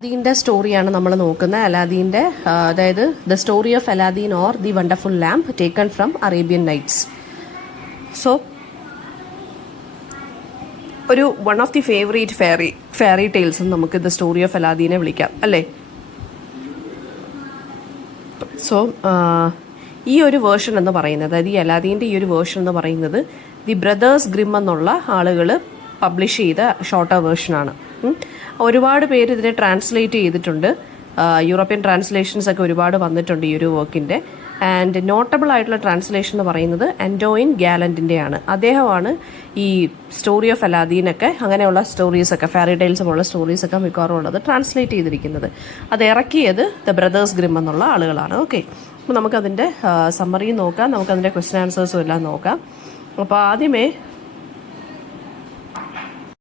അലാദീൻ്റെ സ്റ്റോറിയാണ് നമ്മൾ നോക്കുന്നത്. അലാദീൻ്റെ അതായത് the story of Aladdin or the wonderful lamp taken from Arabian nights. So ഒരു one of the favourite fairy tales നമുക്ക് ദ സ്റ്റോറി ഓഫ് അലാദീനെ വിളിക്കാം അല്ലേ. സോ ഈ ഒരു വേർഷൻ എന്ന് പറയുന്നത്, അതായത് ഈ അലാദീൻ്റെ ഈ ഒരു വേർഷൻ എന്ന് പറയുന്നത് ദി ബ്രദേഴ്സ് ഗ്രിം എന്നുള്ള ആളുകൾ പബ്ലിഷ് ചെയ്ത ഷോർട്ടർ വേർഷനാണ്. ഒരുപാട് പേര് ഇതിനെ ട്രാൻസ്ലേറ്റ് ചെയ്തിട്ടുണ്ട്. യൂറോപ്യൻ ട്രാൻസ്ലേഷൻസ് ഒക്കെ ഒരുപാട് വന്നിട്ടുണ്ട് ഈ ഒരു വർക്കിൻ്റെ. ആൻഡ് നോട്ടബിൾ ആയിട്ടുള്ള ട്രാൻസ്ലേഷൻ എന്ന് പറയുന്നത് ആൻറ്റോയിൻ ഗാലൻറ്റിൻ്റെയാണ്. അദ്ദേഹമാണ് ഈ സ്റ്റോറി ഓഫ് അലാദീനൊക്കെ അങ്ങനെയുള്ള സ്റ്റോറീസൊക്കെ ഫെയറി ടെയിൽസ് പോലുള്ള സ്റ്റോറീസൊക്കെ മിക്കവാറും ഉള്ളത് ട്രാൻസ്ലേറ്റ് ചെയ്തിരിക്കുന്നത്. അത് ഇറക്കിയത് ദ ബ്രദേഴ്സ് ഗ്രിം എന്നുള്ള ആളുകളാണ്. ഓക്കെ, അപ്പോൾ നമുക്കതിൻ്റെ സമ്മറിയും നോക്കാം, നമുക്കതിൻ്റെ ക്വസ്റ്റ്യൻ ആൻസേഴ്സും എല്ലാം നോക്കാം. അപ്പോൾ ആദ്യമേ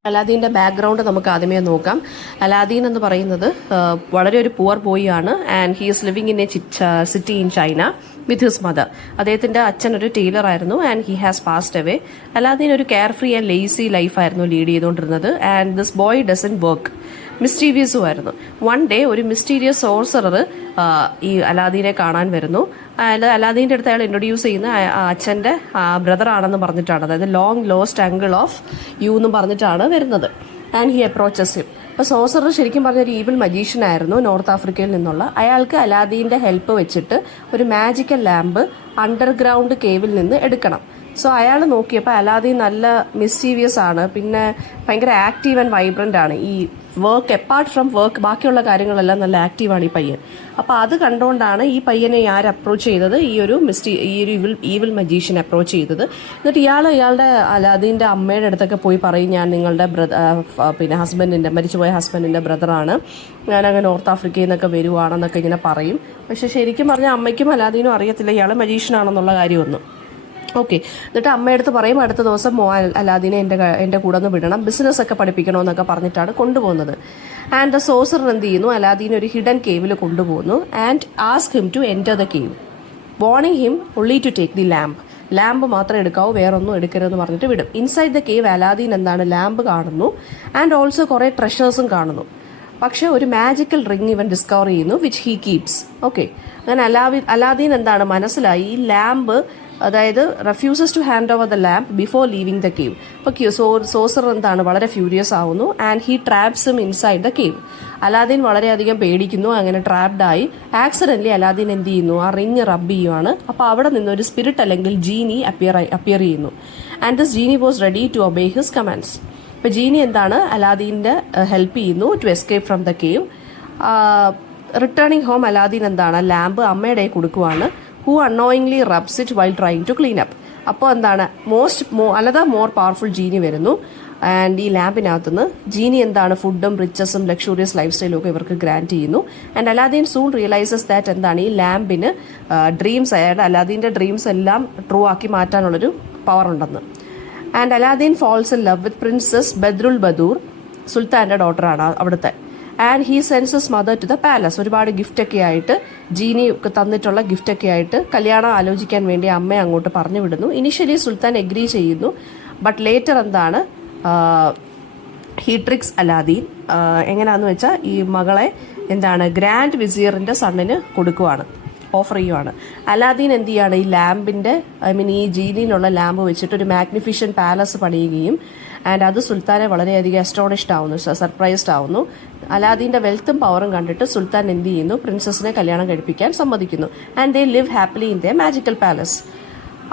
അലാദീൻ്റെ ബാക്ക്ഗ്രൗണ്ട് നമുക്ക് ആദ്യമേ നോക്കാം. അലാദീൻ എന്ന് പറയുന്നത് വളരെ ഒരു പുവർ ബോയ് ആണ്. And he is living in a city in China with his mother. അദ്ദേഹത്തിൻ്റെ അച്ഛൻ ഒരു ടൈലർ ആയിരുന്നു and he has passed away. Aladdin ഒരു കെയർ ഫ്രീ ആൻഡ് ലേസി ലൈഫായിരുന്നു ലീഡ് ചെയ്തുകൊണ്ടിരുന്നത്. And this boy doesn't work, മിസ്റ്റീരിയസും ആയിരുന്നു. വൺ ഡേ ഒരു മിസ്റ്റീരിയസ് സോഴ്സറർ ഈ അലാദീനെ കാണാൻ വരുന്നു. അലാദീൻ്റെ അടുത്ത് അയാൾ ഇൻട്രൊഡ്യൂസ് ചെയ്യുന്ന അച്ഛൻ്റെ ബ്രദർ ആണെന്ന് പറഞ്ഞിട്ടാണ്, അതായത് long lost uncle of you എന്ന് പറഞ്ഞിട്ടാണ് വരുന്നത്. And he approaches him. അപ്പോൾ സോഴ്സറർ ശരിക്കും പറഞ്ഞൊരു ഈവിൾ മജീഷ്യൻ ആയിരുന്നു, നോർത്ത് ആഫ്രിക്കയിൽ നിന്നുള്ള. അയാൾക്ക് അലാദീൻ്റെ ഹെൽപ്പ് വെച്ചിട്ട് ഒരു മാജിക്കൽ ലാമ്പ് അണ്ടർഗ്രൗണ്ട് കേവിൽ നിന്ന് എടുക്കണം. സോ അയാൾ നോക്കിയപ്പോൾ അലാദീൻ നല്ല മിസ്റ്റീരിയസ് ആണ്, പിന്നെ ഭയങ്കര ആക്റ്റീവ് ആൻഡ് വൈബ്രൻ്റ് ആണ്. ഈ വർക്ക് എപ്പാർട്ട് ഫ്രം വർക്ക് ബാക്കിയുള്ള കാര്യങ്ങളെല്ലാം നല്ല ആക്റ്റീവാണ് ഈ പയ്യൻ. അപ്പോൾ അത് കണ്ടുകൊണ്ടാണ് ഈ പയ്യനെ ആര് അപ്രോച്ച് ചെയ്തത്, ഈ ഒരു ഈവിൾ മജീഷ്യൻ അപ്രോച്ച് ചെയ്തത്. എന്നിട്ട് ഇയാളുടെ അലാദീൻ്റെ അമ്മയുടെ അടുത്തൊക്കെ പോയി പറയും, ഞാൻ നിങ്ങളുടെ പിന്നെ ഹസ്ബൻഡിൻ്റെ മരിച്ചുപോയ ഹസ്ബൻഡിൻ്റെ ബ്രദറാണ്, ഞാനങ്ങ് നോർത്ത് ആഫ്രിക്കയിൽ നിന്നൊക്കെ വരുവാണെന്നൊക്കെ ഇങ്ങനെ പറയും. പക്ഷെ ശരിക്കും പറഞ്ഞാൽ അമ്മയ്ക്കും അലാദീനും അറിയത്തില്ല ഇയാൾ മജീഷ്യനാണെന്നുള്ള കാര്യമൊന്നും. ഓക്കെ, എന്നിട്ട് അമ്മയടുത്ത് പറയും അടുത്ത ദിവസം അലാദീനെ എൻ്റെ കൂടെ ഒന്ന് വിടണം, ബിസിനസ് ഒക്കെ പഠിപ്പിക്കണമെന്നൊക്കെ പറഞ്ഞിട്ടാണ് കൊണ്ടുപോകുന്നത്. ആൻഡ് ദ സോഴ്സറർ എന്ത് ചെയ്യുന്നു, അലാദീനെ ഒരു ഹിഡൻ കേവിൽ കൊണ്ടുപോകുന്നു. And ask him to enter the cave, warning him only to take the lamp മാത്രമേ എടുക്കാവൂ, വേറൊന്നും എടുക്കരുതെന്ന് പറഞ്ഞിട്ട് വിടും. ഇൻസൈഡ് ദ കേവ് അലാദീൻ എന്താണ് ലാമ്പ് കാണുന്നു ആൻഡ് ഓൾസോ കുറേ ട്രഷേഴ്സും കാണുന്നു. പക്ഷേ ഒരു മാജിക്കൽ റിംഗ് ഇവൻ ഡിസ്കവർ ചെയ്യുന്നു വിച്ച് ഹീ കീപ്സ്. ഓക്കെ, അങ്ങനെ അലാദീൻ എന്താണ് മനസ്സിലായി, ഈ ലാമ്പ് അതായത് refuses to hand over the lamp before leaving the cave. അപ്പോൾ സോഴ്സർ എന്താണ് വളരെ ഫ്യൂരിയസ് ആവുന്നു. And he traps him inside the cave. Aladdin വളരെയധികം പേടിക്കുന്നു. അങ്ങനെ ട്രാപ്ഡായി ആക്സിഡൻ്റലി അലാദീൻ എന്ത് ചെയ്യുന്നു, ആ റിങ് റബ്ബ് ചെയ്യുവാണ്. അപ്പോൾ അവിടെ നിന്ന് ഒരു സ്പിരിറ്റ് അല്ലെങ്കിൽ ജീനി അപ്പിയർ ചെയ്യുന്നു. And this genie was ready to obey his commands. അപ്പോൾ ജീനി എന്താണ് അലാദീൻ്റെ ഹെൽപ്പ് ചെയ്യുന്നു to escape from the cave. Returning home Aladdin എന്താണ് ലാമ്പ് അമ്മയുടെ കൊടുക്കുവാണ്. Who annoyingly rubs it while trying to clean up. അപ്പോൾ എന്താണ് അനദർ മോർ പവർഫുൾ ജീനി വരുന്നു. ആൻഡ് ഈ ലാമ്പിനകത്തുനിന്ന് ജീനി എന്താണ് ഫുഡും റിച്ചസും ലക്ഷൂറിയസ് ലൈഫ് സ്റ്റൈലും ഒക്കെ ഇവർക്ക് ഗ്രാൻറ്റ് ചെയ്യുന്നു. And Aladdin soon realises that എന്താണ് ഈ ലാമ്പിന് ഡ്രീംസ്, അതായത് അലാദീൻ്റെ ഡ്രീംസ് എല്ലാം ട്രൂ ആക്കി മാറ്റാനുള്ളൊരു പവർ ഉണ്ടെന്ന്. And Aladdin falls in love with princess Badrul Badur, സുൽത്താൻ്റെ ഡോട്ടറാണ് അവിടുത്തെ. And he sends mother to the palace. ഒരുപാട് ഗിഫ്റ്റൊക്കെ ആയിട്ട് ജീനി തന്നിട്ടുള്ള ഗിഫ്റ്റൊക്കെ ആയിട്ട് കല്യാണം ആലോചിക്കാൻ വേണ്ടി അമ്മയെ അങ്ങോട്ട് പറഞ്ഞു വിടുന്നു. ഇനിഷ്യലി സുൽത്താൻ എഗ്രി ചെയ്യുന്നു. ബട്ട് ലേറ്റർ എന്താണ് ഹീ ട്രിക്സ് അലാദീൻ. എങ്ങനെയാണെന്ന് വെച്ചാൽ ഈ മകളെ എന്താണ് ഗ്രാൻഡ് വിസിയറിൻ്റെ സണ്ണിന് കൊടുക്കുവാണ്, ഓഫർ ചെയ്യുവാണ്. അലാദീൻ എന്ത് ചെയ്യാണ്, ഈ ലാമ്പിൻ്റെ ഈ ജീനിയിലുള്ള ലാമ്പ് വെച്ചിട്ട് ഒരു മാഗ്നിഫിഷ്യൻ പാലസ് പണിയുകയും ആൻഡ് അത് സുൽത്താനെ വളരെയധികം അസ്റ്റോണിഷ്ഡ് ആവുന്നു, സർപ്രൈസ്ഡ് ആവുന്നു. അലാദീൻ്റെ വെൽത്തും പവറും കണ്ടിട്ട് സുൽത്താൻ എന്ത് ചെയ്യുന്നു, പ്രിൻസസിനെ കല്യാണം കഴിപ്പിക്കാൻ സമ്മതിക്കുന്നു. And they live happily in the magical palace.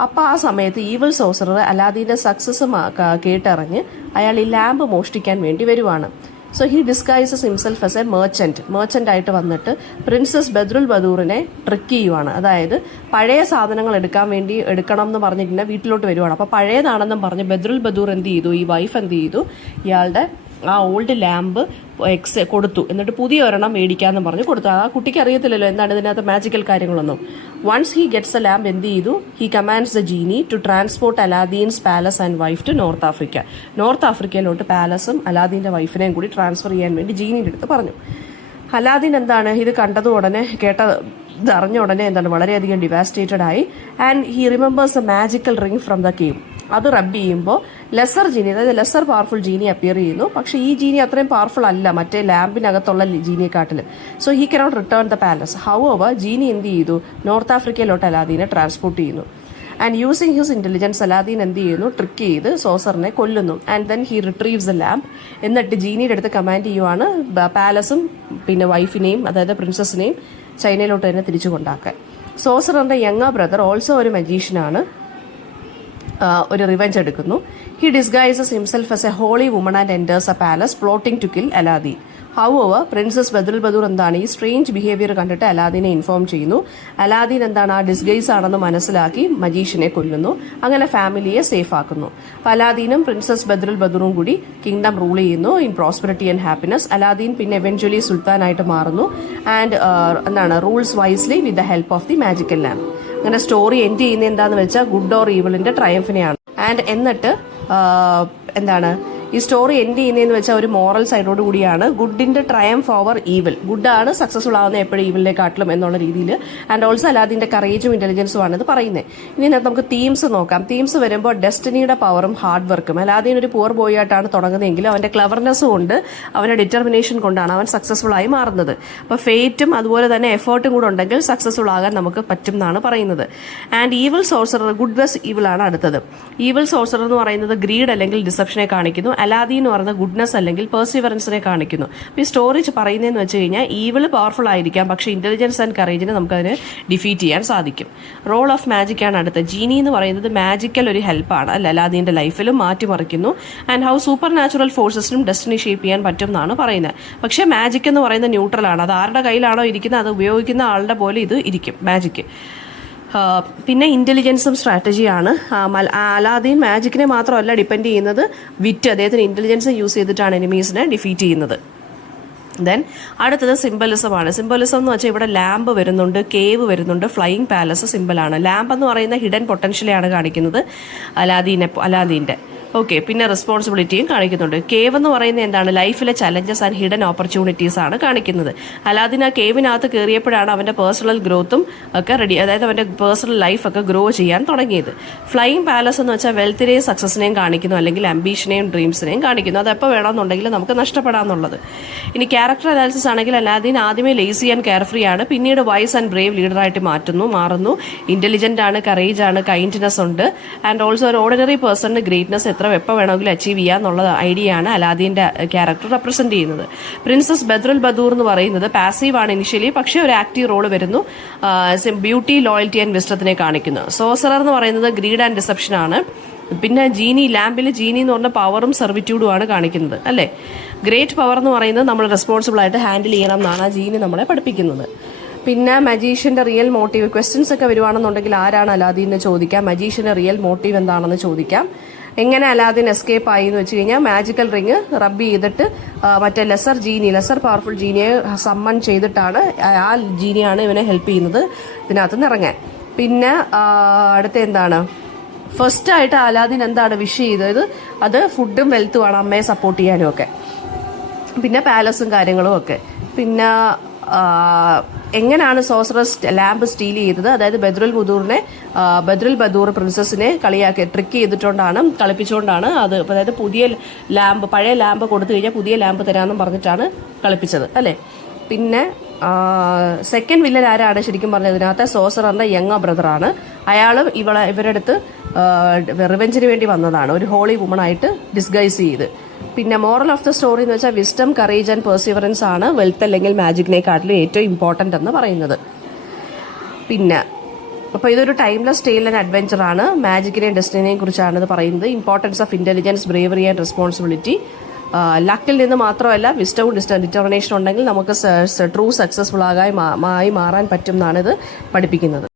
അപ്പോൾ ആ സമയത്ത് ഈവിൾ സോഴ്സറർ അലാദീൻ്റെ സക്സസ് കേട്ടറിഞ്ഞ് അയാൾ ഈ ലാമ്പ് മോഷ്ടിക്കാൻ വേണ്ടി വരുവാണ്. So he disguises himself as a merchant ആയിട്ട് വന്നിട്ട് പ്രിൻസസ് ബദ്രുൽ ബദൂറിനെ ട്രിക്ക് ചെയ്യുവാണ്. അതായത് പഴയ സാധനങ്ങൾ എടുക്കണം എന്ന് പറഞ്ഞിട്ട് വീട്ടിലോട്ട് വരുവാണ്. അപ്പോൾ പഴയതാണെന്നും പറഞ്ഞ് ബദ്രുൽ ബദൂർ എന്ത് ചെയ്തു, ഈ വൈഫ് എന്ത് ചെയ്തു, ഇയാളുടെ ആ ഓൾഡ് ലാമ്പ് കൊടുത്തു. എന്നിട്ട് പുതിയ ഒരെണ്ണം മേടിക്കാമെന്ന് പറഞ്ഞ് കൊടുത്തു. ആ കുട്ടിക്ക് അറിയത്തില്ലല്ലോ എന്താണ് ഇതിനകത്ത് മാജിക്കൽ കാര്യങ്ങളൊന്നും. Once he gets a lamp എന്ത് ചെയ്തു, he commands the genie to transport Aladdin's palace and wife to north Africa. North ആഫ്രിക്കയിലോട്ട് പാലസും അലാദീൻ്റെ വൈഫിനെയും കൂടി ട്രാൻസ്ഫർ ചെയ്യാൻ വേണ്ടി ജീനിയുടെ അടുത്ത് പറഞ്ഞു. അലാദീൻ എന്താണ് ഇത് അറിഞ്ഞ ഉടനെ എന്താണ് വളരെയധികം ഡിവാസ്റ്റേറ്റഡ് ആയി. And he remembers a magical ring from the cave. അത് റബ്ബ് ചെയ്യുമ്പോൾ ലെസർ ജീനി, അതായത് ലെസർ പവർഫുൾ ജീനി അപ്പിയർ ചെയ്യുന്നു. പക്ഷേ ഈ ജീനി അത്രയും പവർഫുൾ അല്ല മറ്റേ ലാമ്പിനകത്തുള്ള ജീനിയെക്കാട്ടിലും. So he cannot return the palace. However genie എന്ത് ചെയ്തു, നോർത്ത് ആഫ്രിക്കയിലോട്ട് അലാദീനെ ട്രാൻസ്പോർട്ട് ചെയ്യുന്നു. And using his intelligence Aladdin എന്ത് ചെയ്യുന്നു, ട്രിക്ക് ചെയ്ത് സോസറിനെ കൊല്ലുന്നു. And then he retrieves the lamp. എന്നിട്ട് ജീനിയുടെ അടുത്ത് കമാൻഡ് ചെയ്യുവാണ് പാലസും പിന്നെ വൈഫിനെയും, അതായത് പ്രിൻസസിനെയും ചൈനയിലോട്ട് തന്നെ തിരിച്ചു കൊണ്ടാക്കാൻ. സോസറിൻ്റെ യങ്ങർ ബ്രദർ ഓൾസോ ഒരു മജീഷ്യനാണ്, ഒരു റിവെഞ്ച് എടുക്കുന്നു. He disguises himself as a holy woman and enters a palace plotting to kill Aladdin. However princess Badrul Badur എന്താണ്, ഈ സ്ട്രേഞ്ച് ബിഹേവിയർ കണ്ടിട്ട് അലാദീനെ ഇൻഫോം ചെയ്യുന്നു. അലാദീൻ എന്താണ്, ആ ഡിസ്ഗൈസ് ആണെന്ന് മനസ്സിലാക്കി മജീഷ്യനെ കൊല്ലുന്നു. അങ്ങനെ ഫാമിലിയെ സേഫ് ആക്കുന്നു. അലാദീനും പ്രിൻസസ് ബദ്രുൽ ബദൂറും കൂടി കിങ്ഡം റൂൾ ചെയ്യുന്നു in prosperity and happiness. Aladdin പിന്നെ എവൻച്വലി സുൽത്താനായിട്ട് മാറുന്നു ആൻഡ് എന്താണ് rules wisely with the help of the magical lamp. അങ്ങനെ സ്റ്റോറി എൻഡ് ചെയ്യുന്നത് എന്താന്ന് വെച്ചാൽ ഗുഡ് ഓർ ഈവിളിന്റെ ട്രയംഫിനെയാണ്. ആൻഡ് എന്നിട്ട് എന്താണ് ഈ സ്റ്റോറി എൻഡ് ചെയ്യുന്നതെന്ന് വെച്ചാൽ ഒരു മോറൽ സൈഡോട് കൂടിയാണ്. ഗുഡിന്റെ ട്രയംഫ് ഓവർ ഈവിൽ, ഗുഡാണ് സക്സസ്ഫുൾ ആവുന്നത് എപ്പോഴും ഈവിലിനെക്കാട്ടിലും എന്നുള്ള രീതിയിൽ. ആൻഡ് ഓൾസോ അലാദീന്റെ കറേജും ഇന്റലിജൻസും ആണ് ഇത് പറയുന്നത്. ഇനി നമുക്ക് തീംസ് നോക്കാം. തീംസ് വരുമ്പോൾ ഡെസ്റ്റിനിയുടെ പവറും ഹാർഡ് വർക്കും. അലാദീൻ ഒരു പുവർ ബോയ് ആയിട്ടാണ് തുടങ്ങുന്നതെങ്കിലും അവന്റെ ക്ലവർനെസ് കൊണ്ട്, അവന്റെ ഡിറ്റർമിനേഷൻ കൊണ്ടാണ് അവൻ സക്സസ്ഫുൾ ആയി മാറുന്നത്. അപ്പോൾ ഫേറ്റും അതുപോലെ തന്നെ എഫേർട്ടും കൂടെ ഉണ്ടെങ്കിൽ സക്സസ്ഫുൾ ആകാൻ നമുക്ക് പറ്റും എന്നാണ് പറയുന്നത്. And evil sorcerer, good vs evil ആണ് അടുത്തത്. ഈവിൾ സോഴ്സറർ എന്ന് പറയുന്നത് ഗ്രീഡ് അല്ലെങ്കിൽ ഡിസെപ്ഷനെ കാണിക്കുന്നു. അലാദീൻ എന്ന് പറയുന്നത് ഗുഡ്നെസ് അല്ലെങ്കിൽ പെർസിവറൻസിനെ കാണിക്കുന്നു. അപ്പോൾ ഈ സ്റ്റോറി പറയുന്നതെന്ന് വെച്ച് കഴിഞ്ഞാൽ ഈവിൾ പവർഫുൾ ആയിരിക്കാം, പക്ഷേ ഇന്റലിജൻസ് ആൻഡ് കറേജിനെ നമുക്കതിനെ ഡിഫീറ്റ് ചെയ്യാൻ സാധിക്കും. റോൾ ഓഫ് മാജിക് ആണ് അടുത്ത. ജീനി എന്ന് പറയുന്നത് മാജിക്കൽ ഒരു ഹെൽപ്പാണ് അല്ല, അലാദീന്റെ ലൈഫിലും മാറ്റിമറിക്കുന്നു. ആൻഡ് ഹൗ സൂപ്പർ നാച്ചുറൽ ഫോഴ്സസിനും ഡെസ്റ്റിനി ഷേപ്പ് ചെയ്യാൻ പറ്റും എന്നാണ് പറയുന്നത്. പക്ഷേ മാജിക് എന്ന് പറയുന്നത് ന്യൂട്രൽ ആണ്. അത് ആരുടെ കയ്യിലാണോ ഇരിക്കുന്നത് അത് ഉപയോഗിക്കുന്ന ആളുടെ പോലെ ഇത് ഇരിക്കും മാജിക്. പിന്നെ ഇന്റലിജൻസും സ്ട്രാറ്റജിയാണ്. അലാദീൻ മാജിക്കിനെ മാത്രമല്ല ഡിപ്പെൻഡ് ചെയ്യുന്നത്, വിറ്റ് അദ്ദേഹത്തിന് ഇന്റലിജൻസ് യൂസ് ചെയ്തിട്ടാണ് എനിമീസിനെ ഡിഫീറ്റ് ചെയ്യുന്നത്. ദെൻ അടുത്തത് സിംബലിസമാണ്. സിംബലിസം എന്ന് വെച്ചാൽ ഇവിടെ ലാമ്പ് വരുന്നുണ്ട്, കേവ് വരുന്നുണ്ട്, ഫ്ലൈയിങ് പാലസ് സിമ്പിളാണ്. ലാമ്പ് എന്ന് പറയുന്ന ഹിഡൻ പൊട്ടൻഷ്യലെയാണ് കാണിക്കുന്നത് അലാദീൻ്റെ. ഓക്കെ, പിന്നെ റെസ്പോൺസിബിലിറ്റിയും കാണിക്കുന്നുണ്ട്. കേവ് എന്ന് പറയുന്നത് എന്താണ്, ലൈഫിലെ ചലഞ്ചസ് ആൻഡ് ഹിഡൻ ഓപ്പർച്യൂണിറ്റീസ് ആണ് കാണിക്കുന്നത്. അലാദീൻ ആ കേവിനകത്ത് കയറിയപ്പോഴാണ് അവൻ്റെ പേഴ്സണൽ ഗ്രോത്തും ഒക്കെ റെഡി, അതായത് അവൻ്റെ പേഴ്സണൽ ലൈഫൊക്കെ ഗ്രോ ചെയ്യാൻ തുടങ്ങിയത്. ഫ്ലൈയിങ് പാലസ് എന്ന് വെച്ചാൽ വെൽത്തിനെയും സക്സസിനെയും കാണിക്കുന്നു, അല്ലെങ്കിൽ അംബീഷനെയും ഡ്രീംസിനെയും കാണിക്കുന്നു. അത് എപ്പോൾ വേണമെന്നുണ്ടെങ്കിൽ നമുക്ക് നഷ്ടപ്പെടാമെന്നുള്ളത്. ഇനി ക്യാരക്ടർ അനാലിസിസ് ആണെങ്കിൽ അലാദീൻ ആദ്യമേ ലേസി ആൻഡ് കെയർഫ്രീ ആണ്, പിന്നീട് വൈസ് ആൻഡ് ബ്രേവ് ലീഡറായിട്ട് മാറുന്നു. ഇന്റലിജന്റ് ആണ്, കറേജ് ആണ്, കൈൻഡ്നെസ് ഉണ്ട്. ആൻഡ് ഓൾസോ ഒരു ഓർഡിനറി പേഴ്സണിന് ഗ്രേറ്റ്നെസ് എപ്പോൾ വേണമെങ്കിലും അച്ചീവ് ചെയ്യാന്നുള്ള ഐഡിയ ആണ് അലാദീന്റെ ക്യാരക്ടർ റെപ്രസെന്റ് ചെയ്യുന്നത്. പ്രിൻസസ് ബദ്രുൽ ബദൂർ എന്ന് പറയുന്നത് പാസീവ് ആണ് ഇനിഷ്യലി, പക്ഷേ ഒരു ആക്റ്റീവ് റോള് വരുന്നു. ബ്യൂട്ടി, ലോയൽറ്റി ആൻഡ് വിസ്ഡത്തിനെ കാണിക്കുന്നു. സോസറർ എന്ന് പറയുന്നത് ഗ്രീഡ് ആൻഡ് ഡിസെപ്ഷൻ ആണ്. പിന്നെ ജീനി, ലാമ്പിൽ ജീനി എന്ന് പറഞ്ഞ പവറും സെർവിറ്റ്യൂഡും ആണ് കാണിക്കുന്നത് അല്ലേ. ഗ്രേറ്റ് പവർ എന്ന് പറയുന്നത് നമ്മൾ റെസ്പോൺസിബിൾ ആയിട്ട് ഹാൻഡിൽ ചെയ്യണം എന്നാണ് ആ ജീനി നമ്മളെ പഠിപ്പിക്കുന്നത്. പിന്നെ മജീഷ്യന്റെ റിയൽ മോട്ടീവ്, ക്വസ്റ്റ്യൻസ് ഒക്കെ വരുവാണെന്നുണ്ടെങ്കിൽ ആരാണ് അലാദീനെ ചോദിക്കാം, മജീഷ്യന്റെ റിയൽ മോട്ടീവ് എന്താണെന്ന് ചോദിക്കാം. എങ്ങനെ അലാദീൻ എസ്കേപ്പ് ആയി എന്ന് വെച്ച് കഴിഞ്ഞാൽ മാജിക്കൽ റിങ് റബ്ബ് ചെയ്തിട്ട് മറ്റേ ലെസർ പവർഫുൾ ജീനിയെ സമ്മൺ ചെയ്തിട്ടാണ്, ആ ജീനിയാണ് ഇവനെ ഹെൽപ്പ് ചെയ്യുന്നത് ഇതിനകത്ത് നിന്ന് ഇറങ്ങാൻ. പിന്നെ അടുത്ത എന്താണ്, ഫസ്റ്റ് ആയിട്ട് അലാദീൻ എന്താണ് വിഷ് ചെയ്തത്, അത് ഫുഡും വെൽത്തുമാണ്, അമ്മയെ സപ്പോർട്ട് ചെയ്യാനും ഒക്കെ. പിന്നെ പാലസും കാര്യങ്ങളും ഒക്കെ. പിന്നെ എങ്ങനെയാണ് സോസറസ് ലാമ്പ് സ്റ്റീൽ ചെയ്തത്, അതായത് ബദ്രുൽ ബദൂർ പ്രിൻസസിനെ ട്രിക്ക് ചെയ്തിട്ടുകൊണ്ടാണ്, കളിപ്പിച്ചുകൊണ്ടാണ് അത്, അതായത് പഴയ ലാമ്പ് കൊടുത്തു കഴിഞ്ഞാൽ പുതിയ ലാമ്പ് തരാമെന്നും പറഞ്ഞിട്ടാണ് കളിപ്പിച്ചത് അല്ലേ. പിന്നെ സെക്കൻഡ് വില്ലൻ ആരാണ് ശരിക്കും പറഞ്ഞത് ഇതിനകത്ത്, സോസററിന്റെ യങ്ങർ ബ്രദറാണ്. അയാളും ഇവരുടെ അടുത്ത് റിവെഞ്ചിന് വേണ്ടി വന്നതാണ്, ഒരു ഹോളി വുമണായിട്ട് ഡിസ്ഗൈസ് ചെയ്ത്. പിന്നെ മോറൽ ഓഫ് ദ സ്റ്റോറി എന്ന് വെച്ചാൽ വിസ്ഡം, കറേജ് ആൻഡ് പെർസിവറൻസ് ആണ് വെൽത്ത് അല്ലെങ്കിൽ മാജിക്കിനെക്കാട്ടിലും ഏറ്റവും ഇമ്പോർട്ടൻ്റ് എന്ന് പറയുന്നത്. പിന്നെ അപ്പോൾ ഇതൊരു ടൈംലെസ് ടെയിൽ ആൻഡ് അഡ്വഞ്ചർ ആണ്. മാജിക്കിനെയും ഡെസ്റ്റിനെയും കുറിച്ചാണ് ഇത് പറയുന്നത്. Importance of intelligence, bravery and responsibility. ലക്കിൽ നിന്ന് മാത്രമല്ല വിസ്ഡവും ഡിറ്റർമിനേഷൻ ഉണ്ടെങ്കിൽ നമുക്ക് ട്രൂ സക്സസ്ഫുൾ ആയി മാറാൻ പറ്റും എന്നാണ് ഇത് പഠിപ്പിക്കുന്നത്.